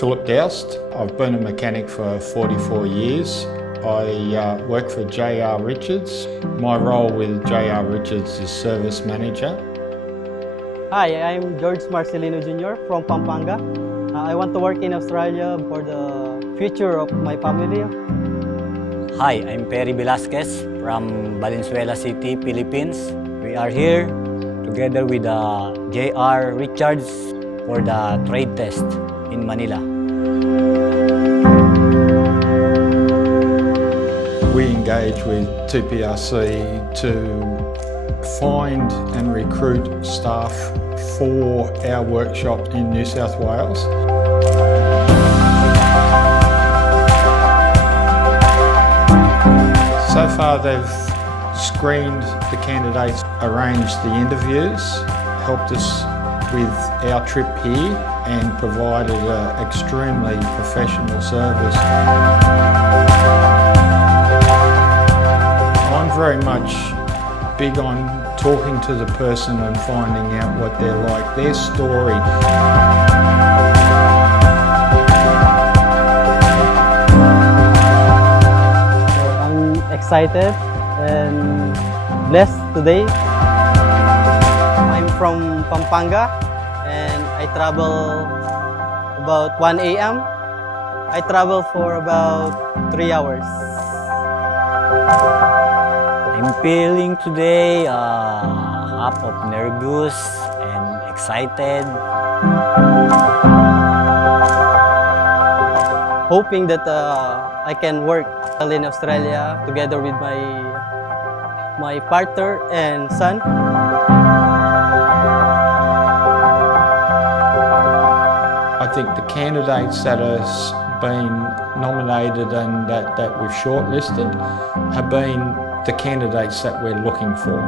Philip Doust. I've been a mechanic for 44 years. I work for J.R. Richards. My role with J.R. Richards is service manager. Hi, I'm George Marcelino Jr. from Pampanga. I want to work in Australia for the future of my family. Hi, I'm Perry Velasquez from Valenzuela City, Philippines. We are here together with J.R. Richards for the trade test in Manila. We engage with TPRC to find and recruit staff for our workshop in New South Wales. So far they've screened the candidates, arranged the interviews, helped us with our trip here and provided an extremely professional service. I'm very much big on talking to the person and finding out what they're like, their story. I'm excited and blessed today. I'm from Pampanga and I travel about 1 a.m. I travel for about 3 hours. I'm feeling today half of nervous and excited. Hoping that I can work in Australia together with my partner and son. I think the candidates that have been nominated and that we've shortlisted have been the candidates that we're looking for.